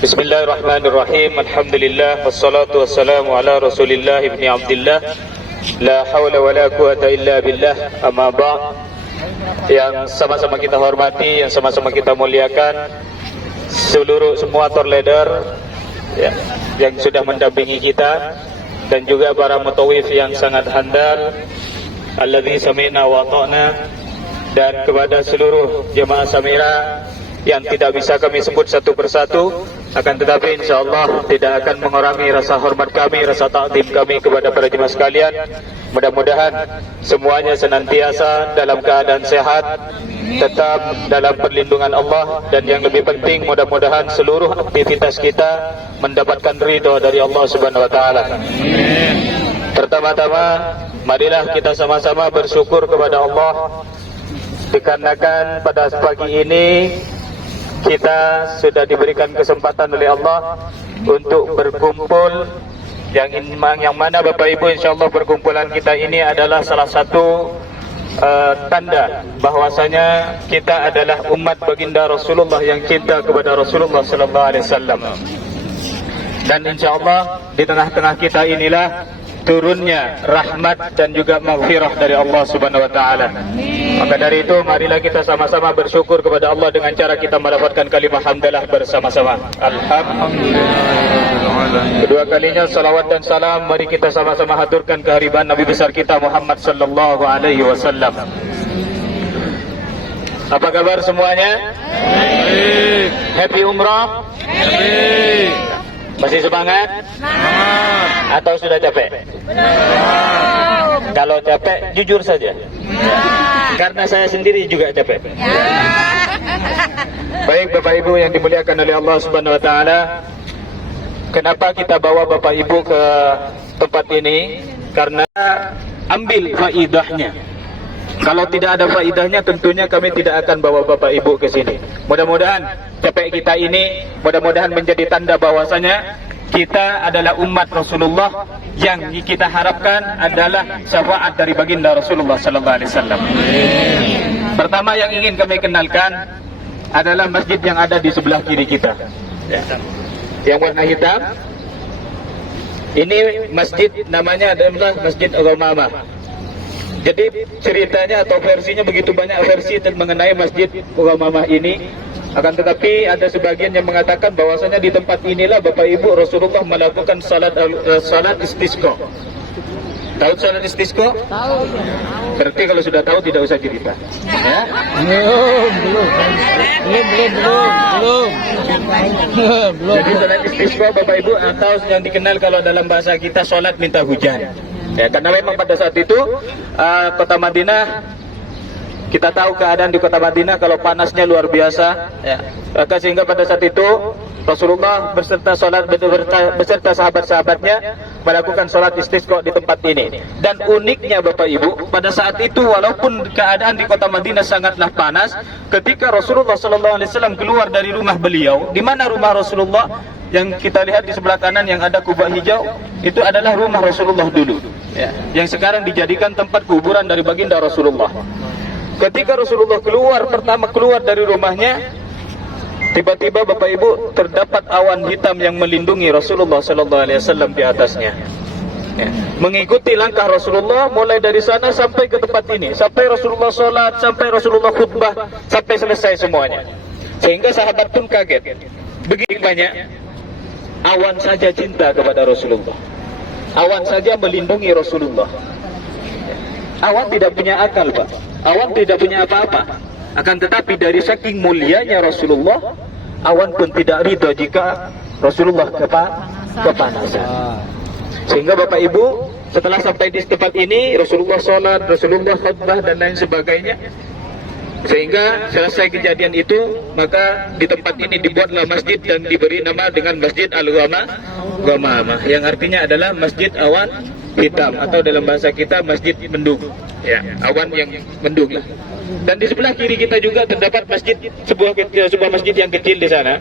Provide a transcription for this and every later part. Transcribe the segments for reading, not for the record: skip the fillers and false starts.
Bismillahirrahmanirrahim. Alhamdulillah wassalatu wassalamu ala Rasulillah ibni Abdillah. La haula wala quwata illa billah. Amma ba'd. Yang sama-sama kita hormati, yang sama-sama kita muliakan, semua tour leader ya, yang sudah mendampingi kita, dan juga para mutawif yang sangat handal, alladzi sami'na wa ta'na, dan kepada seluruh jemaah Samira yang tidak bisa kami sebut satu persatu, akan tetapi insyaallah tidak akan mengurangi rasa hormat kami, rasa takdim kami kepada para jemaah sekalian. Mudah-mudahan semuanya senantiasa dalam keadaan sehat, tetap dalam perlindungan Allah, dan yang lebih penting mudah-mudahan seluruh aktivitas kita mendapatkan ridha dari Allah Subhanahu wa taala. Pertama-tama marilah kita sama-sama bersyukur kepada Allah dikarenakan pada pagi ini kita sudah diberikan kesempatan oleh Allah untuk berkumpul, yang mana Bapak Ibu insyaallah perkumpulan kita ini adalah salah satu tanda bahwasanya kita adalah umat baginda Rasulullah yang cinta kepada Rasulullah sallallahu alaihi wasallam. Dan insyaallah di tengah-tengah kita inilah turunnya rahmat dan juga maghfirah dari Allah Subhanahu wa taala. Maka dari itu marilah kita sama-sama bersyukur kepada Allah dengan cara kita mendapatkan kalimah hamdalah bersama-sama. Alhamdulillah. Kedua kalinya salawat dan salam mari kita sama-sama haturkan kehadiran Nabi besar kita Muhammad sallallahu alaihi wasallam. Apa kabar semuanya? Happy umrah? Masih semangat? Atau sudah capek? Kalau capek jujur saja. Karena saya sendiri juga capek. Baik Bapak Ibu yang dimuliakan oleh Allah Subhanahu wa taala, kenapa kita bawa Bapak Ibu ke tempat ini? Karena ambil faidahnya. Kalau tidak ada faidahnya tentunya kami tidak akan bawa Bapak Ibu ke sini. Mudah-mudahan capek kita ini mudah-mudahan menjadi tanda bahwasanya kita adalah umat Rasulullah yang kita harapkan adalah syafaat dari baginda Rasulullah sallallahu alaihi wasallam. Pertama yang ingin kami kenalkan adalah masjid yang ada di sebelah kiri kita. Ya. Yang warna hitam. Ini masjid namanya adalah Masjid Al-Ghamamah. Jadi ceritanya atau versinya begitu banyak versi mengenai Masjid Al-Ghamamah ini. Akan tetapi ada sebagian yang mengatakan bahwasanya di tempat inilah Bapak Ibu Rasulullah melakukan salat istisqa. Tahu salat istisqa? Tahu. Berarti kalau sudah tahu tidak usah cerita. Ya? Belum. Jadi salat istisqa Bapak Ibu atau yang dikenal kalau dalam bahasa kita salat minta hujan. Ya, karena memang pada saat itu kota Madinah, kita tahu keadaan di kota Madinah kalau panasnya luar biasa, ya. Maka sehingga pada saat itu Rasulullah beserta sahabat-sahabatnya melakukan sholat istisqa di tempat ini. Dan uniknya Bapak Ibu, pada saat itu walaupun keadaan di kota Madinah sangatlah panas, ketika Rasulullah SAW keluar dari rumah beliau, di mana rumah Rasulullah? Yang kita lihat di sebelah kanan yang ada kubah hijau, itu adalah rumah Rasulullah dulu, ya. Yang sekarang dijadikan tempat kuburan dari baginda Rasulullah. Ketika Rasulullah pertama keluar dari rumahnya, tiba-tiba Bapak Ibu terdapat awan hitam yang melindungi Rasulullah sallallahu alaihi wasallam di atasnya. Ya. Mengikuti langkah Rasulullah mulai dari sana sampai ke tempat ini, sampai Rasulullah sholat, sampai Rasulullah khutbah, sampai selesai semuanya. Sehingga sahabat pun kaget. Begitu banyak awan saja cinta kepada Rasulullah. Awan saja melindungi Rasulullah. Awan tidak punya akal, Pak. Awan tidak punya apa-apa. Akan tetapi dari saking mulianya Rasulullah, awan pun tidak ridha jika Rasulullah kepanasan. Sehingga Bapak Ibu, setelah sampai di tempat ini, Rasulullah sholat, Rasulullah khutbah dan lain sebagainya. Sehingga selesai kejadian itu, maka di tempat ini dibuatlah masjid dan diberi nama dengan Masjid Al-Ghamamah, yang artinya adalah masjid awan hitam, atau dalam bahasa kita masjid mendung, ya, awan yang mendung lah. Dan di sebelah kiri kita juga terdapat masjid, sebuah masjid yang kecil di sana.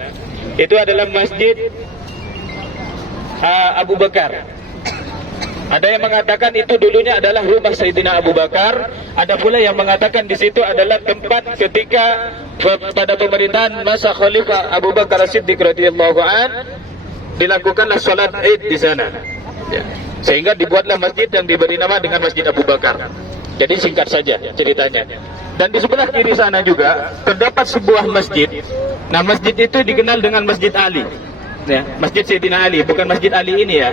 Itu adalah Masjid Abu Bakar. Ada yang mengatakan itu dulunya adalah rumah Sayyidina Abu Bakar. Ada pula yang mengatakan di situ adalah tempat ketika pada pemerintahan masa Khalifah Abu Bakar As-Siddiq radhiyallahu an dilakukanlah salat Id di sana. Ya. Sehingga dibuatlah masjid yang diberi nama dengan Masjid Abu Bakar. Jadi singkat saja ceritanya. Dan di sebelah kiri sana juga terdapat sebuah masjid. Nah, masjid itu dikenal dengan Masjid Ali. Ya, Masjid Sayyidina Ali, bukan Masjid Ali ini ya.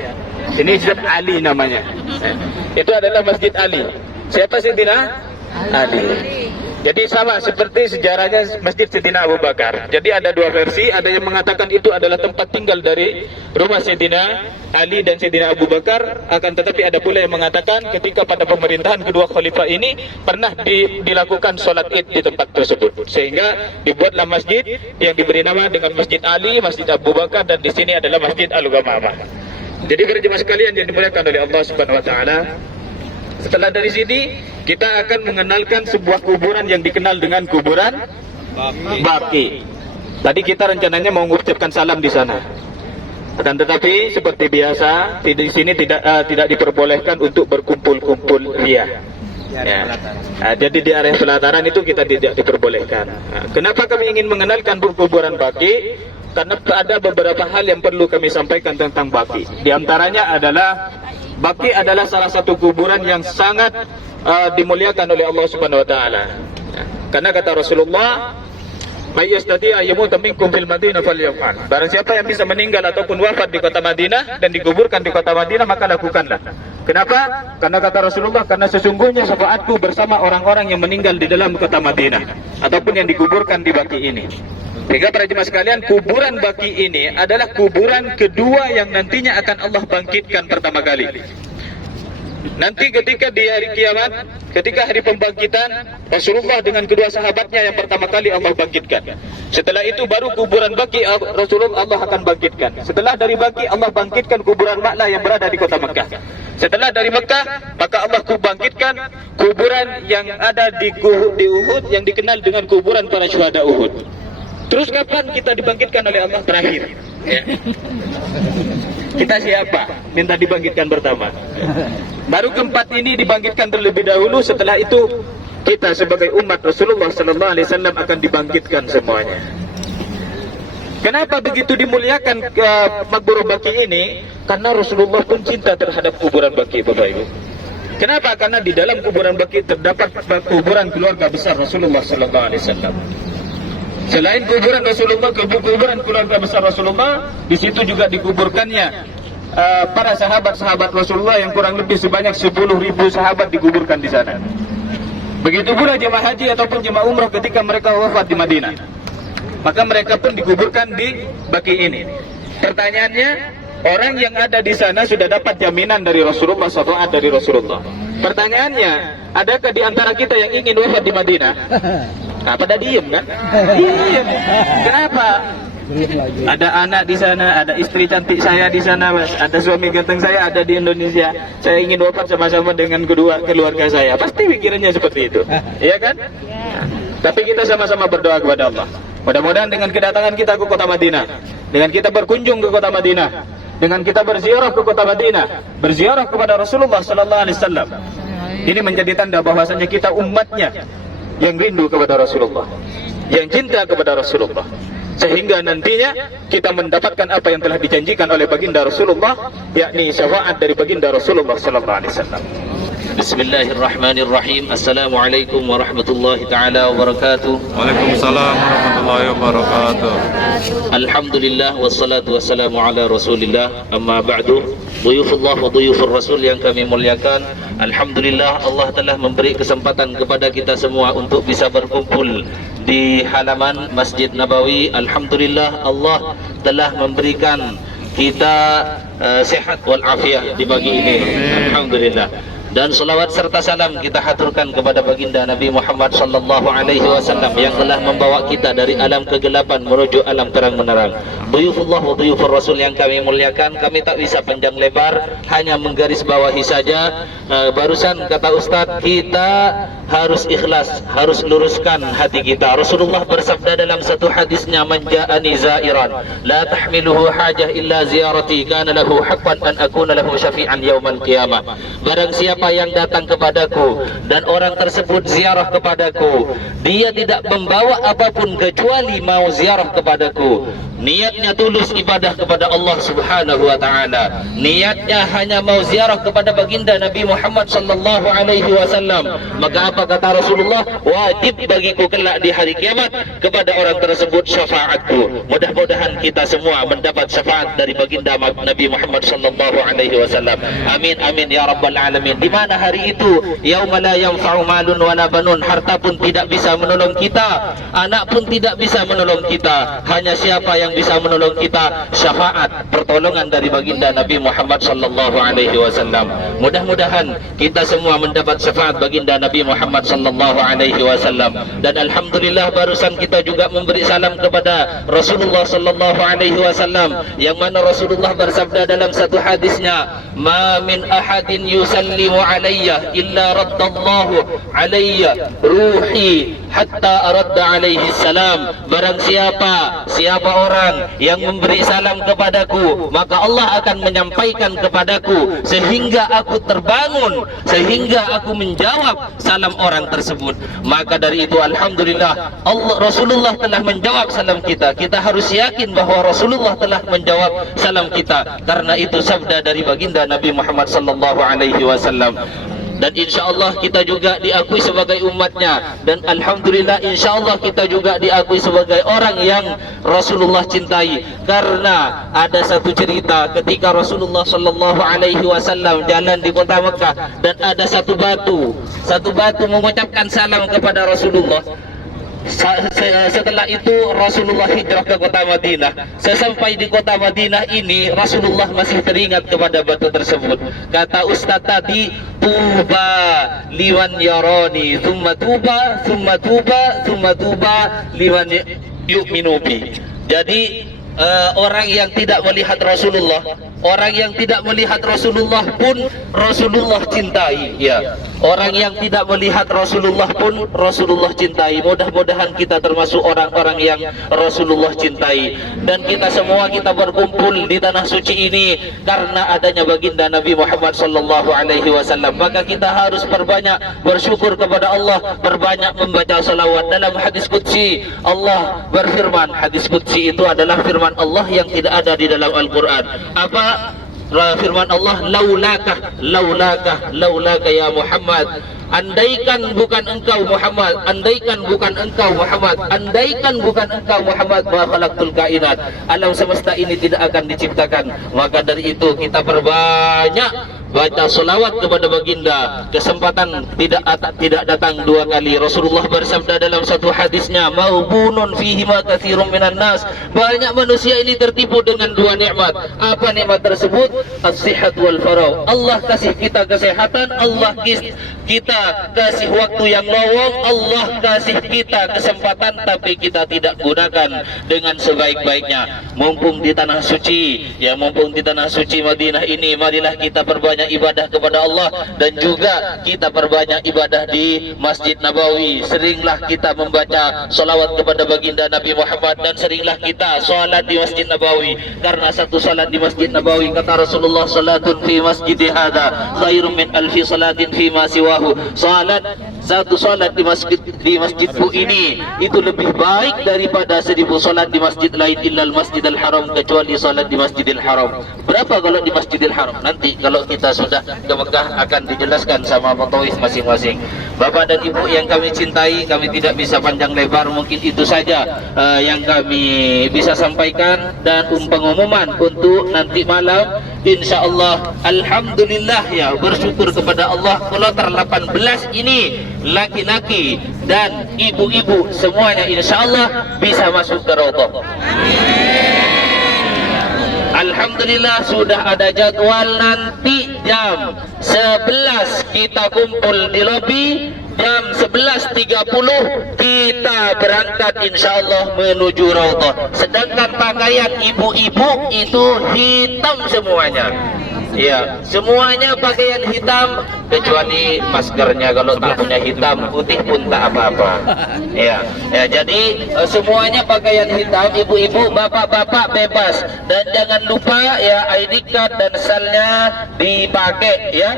Ini Masjid Ali namanya. Itu adalah Masjid Ali. Siapa Sayyidina Ali? Jadi sama seperti sejarahnya Masjid Sayyidina Abu Bakar. Jadi ada dua versi. Ada yang mengatakan itu adalah tempat tinggal dari rumah Sayyidina Ali dan Sayyidina Abu Bakar. Akan tetapi ada pula yang mengatakan ketika pada pemerintahan kedua khalifah ini pernah dilakukan sholat Id di tempat tersebut. Sehingga dibuatlah masjid yang diberi nama dengan Masjid Ali, Masjid Abu Bakar, dan di sini adalah Masjid Al-Ghamamah. Jadi para jemaah sekalian yang dimuliakan oleh Allah Subhanahu wa taala, setelah dari sini kita akan mengenalkan sebuah kuburan yang dikenal dengan kuburan Baqi. Tadi kita rencananya mau mengucapkan salam di sana. Akan tetapi seperti biasa di sini tidak diperbolehkan untuk berkumpul-kumpul ria. Ya. Jadi di area pelataran itu kita tidak diperbolehkan. Kenapa kami ingin mengenalkan kuburan Baqi? Karena ada beberapa hal yang perlu kami sampaikan tentang Baqi. Di antaranya adalah Baqi adalah salah satu kuburan yang sangat dimuliakan oleh Allah Subhanahu wa taala. Karena kata Rasulullah, "May yastati ayyamuta minkum fil Madinah falyaf'al." Barang siapa yang bisa meninggal ataupun wafat di kota Madinah dan dikuburkan di kota Madinah, maka lakukanlah. Kenapa? Karena kata Rasulullah, karena sesungguhnya syafaatku bersama orang-orang yang meninggal di dalam kota Madinah ataupun yang dikuburkan di Baqi ini. Sehingga para jemaah sekalian, kuburan Baqi ini adalah kuburan kedua yang nantinya akan Allah bangkitkan pertama kali. Nanti ketika di hari kiamat, ketika hari pembangkitan, Rasulullah dengan kedua sahabatnya yang pertama kali Allah bangkitkan. Setelah itu baru kuburan Baqi Rasulullah Allah akan bangkitkan. Setelah dari Baqi Allah bangkitkan kuburan Ma'lah yang berada di kota Mekah. Setelah dari Mekah, maka Allah bangkitkan kuburan yang ada di Uhud yang dikenal dengan kuburan para syuhada Uhud. Terus kapan kita dibangkitkan oleh Allah? Terakhir. Ya. Kita siapa? Minta dibangkitkan pertama. Baru keempat ini dibangkitkan terlebih dahulu. Setelah itu kita sebagai umat Rasulullah Sallallahu Alaihi Wasallam akan dibangkitkan semuanya. Kenapa begitu dimuliakan makbur Baqi ini? Karena Rasulullah pun cinta terhadap kuburan Baqi, Bapak Ibu. Kenapa? Karena di dalam kuburan Baqi terdapat kuburan keluarga besar Rasulullah Sallallahu Alaihi Wasallam. Selain kuburan Rasulullah, kuburan keluarga besar Rasulullah, di situ juga dikuburkannya para sahabat-sahabat Rasulullah yang kurang lebih sebanyak 10.000 sahabat dikuburkan di sana. Begitu pula jemaah haji ataupun jemaah umrah ketika mereka wafat di Madinah, maka mereka pun dikuburkan di Baqi ini. Pertanyaannya, orang yang ada di sana sudah dapat jaminan dari Rasulullah, syafaat dari Rasulullah. Pertanyaannya, adakah di antara kita yang ingin wafat di Madinah? Nah, pada diem kan? Diem. Kenapa? Ada anak di sana, ada istri cantik saya di sana, Mas. Ada suami ganteng saya ada di Indonesia. Saya ingin wafat sama-sama dengan kedua keluarga saya. Pasti pikirannya seperti itu. Iya kan? Tapi kita sama-sama berdoa kepada Allah. Mudah-mudahan dengan kedatangan kita ke kota Madinah, dengan kita berkunjung ke kota Madinah, dengan kita berziarah ke kota Madinah, berziarah kepada Rasulullah Sallallahu Alaihi Wasallam, ini menjadi tanda bahwasanya kita umatnya yang rindu kepada Rasulullah, yang cinta kepada Rasulullah, sehingga nantinya kita mendapatkan apa yang telah dijanjikan oleh baginda Rasulullah, yakni syafaat dari baginda Rasulullah Sallallahu Alaihi Wasallam. Bismillahirrahmanirrahim. Assalamualaikum warahmatullahi taala wabarakatuh. Waalaikumsalam warahmatullahi wabarakatuh. Alhamdulillah wassalatu wassalamu ala Rasulillah. Amma ba'du. Dhuyufullah wa dhuyufur Rasul yang kami muliakan. Alhamdulillah Allah telah memberi kesempatan kepada kita semua untuk bisa berkumpul di halaman Masjid Nabawi. Alhamdulillah Allah telah memberikan kita sehat wal afiah di pagi ini. Alhamdulillah. Dan salawat serta salam kita haturkan kepada baginda Nabi Muhammad sallallahu alaihi wasallam yang telah membawa kita dari alam kegelapan menuju alam terang menerang. Dhuyufullah wa dhuyufur Rasul yang kami muliakan, kami tak bisa panjang lebar, hanya menggarisbawahi saja. Barusan kata Ustaz, kita harus ikhlas, harus luruskan hati kita. Rasulullah bersabda dalam satu hadisnya, man ja'ani zairan la tahmiluhu hajah illa ziyarati kana lahu haqqan an akuna lahu syafi'an yaumal qiyamah. Barang siapa yang datang kepadaku dan orang tersebut ziarah kepadaku, dia tidak membawa apapun kecuali mau ziarah kepadaku, niatnya tulus ibadah kepada Allah Subhanahu wa taala, niatnya hanya mau ziarah kepada baginda Nabi Muhammad sallallahu alaihi wasallam, maka apa kata Rasulullah? Wajib bagiku kelak di hari kiamat kepada orang tersebut syafaatku. Mudah-mudahan kita semua mendapat syafaat dari baginda Nabi Muhammad sallallahu alaihi wasallam. Amin amin ya rabbal alamin. Di mana hari itu? Yauma la yanfa'u malun wala banun. Harta pun tidak bisa menolong kita, anak pun tidak bisa menolong kita. Hanya siapa yang bisa menolong kita? Syafaat, pertolongan dari baginda Nabi Muhammad sallallahu alaihi wasallam. Mudah-mudahan kita semua mendapat syafaat baginda Nabi Muhammad sallallahu alaihi wasallam. Dan alhamdulillah barusan kita juga memberi salam kepada Rasulullah sallallahu alaihi wasallam, yang mana Rasulullah bersabda dalam satu hadisnya, ma min ahadin yusallimu alayya illa raddallahu alayya ruhi hatta aradda alaihi salam. Barang siapa orang yang memberi salam kepadaku, maka Allah akan menyampaikan kepadaku sehingga aku terbangun, sehingga aku menjawab salam orang tersebut. Maka dari itu alhamdulillah Rasulullah telah menjawab salam kita. Kita harus yakin bahwa Rasulullah telah menjawab salam kita, karena itu sabda dari baginda Nabi Muhammad sallallahu alaihi wasallam. Dan insyaallah kita juga diakui sebagai umatnya, dan alhamdulillah insyaallah kita juga diakui sebagai orang yang Rasulullah cintai. Karena ada satu cerita ketika Rasulullah sallallahu alaihi wasallam jalan di kota Mekah, dan ada satu batu mengucapkan salam kepada Rasulullah. Setelah itu Rasulullah hijrah ke kota Madinah. Sesampai di kota Madinah ini, Rasulullah masih teringat kepada batu tersebut. Kata Ustaz tadi, tuba liman yarani, thumma tuba, thumma tuba, thumma tuba liman yu'minu bi. Jadi orang yang tidak melihat Rasulullah, orang yang tidak melihat Rasulullah pun Rasulullah cintai, ya. Orang yang tidak melihat Rasulullah pun Rasulullah cintai. Mudah-mudahan kita termasuk orang-orang yang Rasulullah cintai. Dan kita semua kita berkumpul di tanah suci ini karena adanya baginda Nabi Muhammad sallallahu alaihi wasallam. Maka kita harus perbanyak bersyukur kepada Allah, perbanyak membaca salawat. Dalam hadis qudsi Allah berfirman, hadis qudsi itu adalah firman Allah yang tidak ada di dalam Al-Quran. Apa firman Allah? Laulaka ya Muhammad. Andaikan bukan engkau Muhammad, andaikan bukan engkau Muhammad, andaikan bukan engkau Muhammad, ma khalaqtul kainat, alam semesta ini tidak akan diciptakan. Maka dari itu kita perbanyak baca selawat kepada baginda. Kesempatan tidak datang dua kali. Rasulullah bersabda dalam satu hadisnya, maubunun fihi ma katsirun minan nas. Banyak manusia ini tertipu dengan dua nikmat. Apa nikmat tersebut? As-sihat wal faragh. Allah kasih kita kesehatan, Allah kita kasih waktu yang lowong, Allah kasih kita kesempatan, tapi kita tidak gunakan dengan sebaik-baiknya. Mumpung di tanah suci, ya, mumpung di tanah suci Madinah ini, marilah kita perbanyak ibadah kepada Allah, dan juga kita perbanyak ibadah di Masjid Nabawi. Seringlah kita membaca salawat kepada baginda Nabi Muhammad, dan seringlah kita salat di Masjid Nabawi. Karena satu salat di Masjid Nabawi, kata Rasulullah, salatun fi masjid hadza khairum min alfi salatin fi ma siwahu. Satu salat di masjidku ini itu lebih baik daripada 1000 salat di masjid lain, illal Masjidil Haram, kecuali salat di Masjidil Haram. Berapa kalau di Masjidil Haram? Nanti kalau kita sudah ke Mekah akan dijelaskan sama mutawif masing-masing. Bapak dan Ibu yang kami cintai, kami tidak bisa panjang lebar, mungkin itu saja yang kami bisa sampaikan. Dan pengumuman untuk nanti malam, insyaallah, alhamdulillah, ya, bersyukur kepada Allah, kloter 18 ini laki-laki dan ibu-ibu semuanya insyaallah bisa masuk ke Raudhah. Alhamdulillah sudah ada jadwal, nanti jam 11 kita kumpul di lobi, jam 11.30 kita berangkat insyaallah menuju Raudhah. Sedangkan pakaian ibu-ibu itu hitam semuanya. Ya, semuanya pakaian hitam kecuali maskernya, kalau tak punya hitam, putih pun tak apa-apa. Ya, jadi semuanya pakaian hitam, ibu-ibu, bapak-bapak bebas, dan jangan lupa ya ID card dan salnya dipakai ya.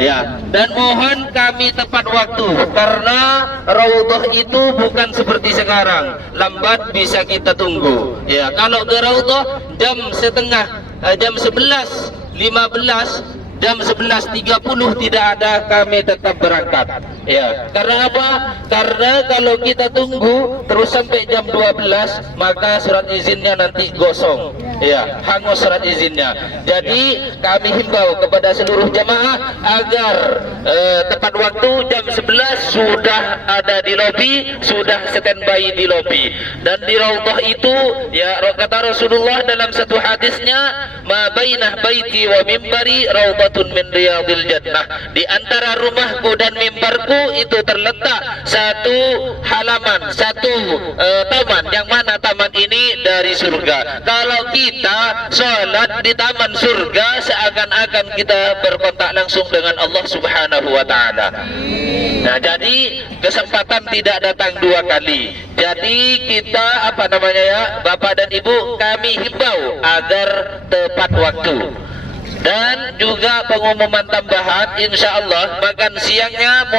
Ya, dan mohon kami tepat waktu karena raudhah itu bukan seperti sekarang, lambat bisa kita tunggu. Ya, kalau ke raudhah jam 11:15, jam 11:30 tidak ada, kami tetap berangkat. Ya, karena apa? Karena kalau kita tunggu terus sampai jam 12, maka surat izinnya nanti gosong. Ya, hangus surat izinnya. Jadi kami himbau kepada seluruh jamaah agar tepat waktu jam 11 sudah ada di lobi, sudah standby di lobi. Dan di raudhah itu ya, kata Rasulullah dalam satu hadisnya, ma bainah baiti wa mimbari raudhatun min riyadil jannah. Di antara rumahku dan mimbarku itu terletak satu halaman, satu taman, yang mana taman ini dari surga. Kalau kita sholat di taman surga, seakan-akan kita berkontak langsung dengan Allah Subhanahu wa Ta'ala. Nah, jadi kesempatan tidak datang dua kali. Jadi kita Bapak dan Ibu, kami himbau agar tepat waktu. Dan juga pengumuman tambahan, insya Allah makan siangnya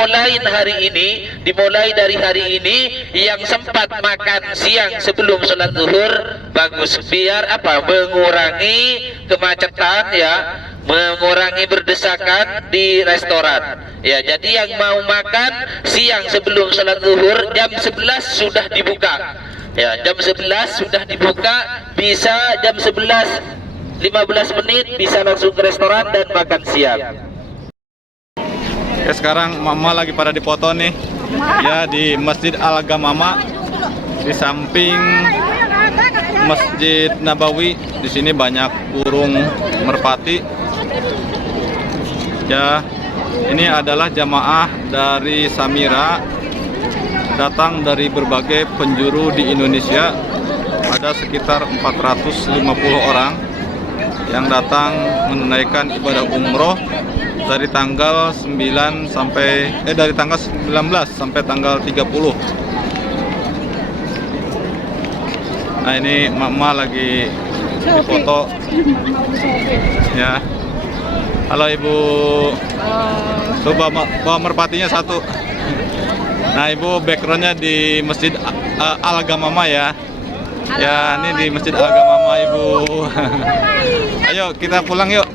dimulai dari hari ini, yang sempat makan siang sebelum sholat zuhur bagus, biar mengurangi kemacetan ya, mengurangi berdesakan di restoran. Ya, jadi yang mau makan siang sebelum sholat zuhur jam 11 sudah dibuka. Ya, jam 11 sudah dibuka, bisa jam 11:15 bisa langsung ke restoran dan makan siang. Ya, sekarang mama lagi pada dipoto nih. Ya, di Masjid Al-Gamama di samping Masjid Nabawi. Di sini banyak burung merpati. Ya, ini adalah jamaah dari Samira, datang dari berbagai penjuru di Indonesia. Ada sekitar 450 orang yang datang menunaikan ibadah umroh dari tanggal 19 sampai tanggal 30. Nah, ini mama lagi dipoto. Ya. Halo Ibu. Coba bawa merpatinya satu. Nah, Ibu backgroundnya di Masjid Al-Gamama ya. Ya, ini di Masjid Al-Gamama Ibu. Ayo kita pulang yuk.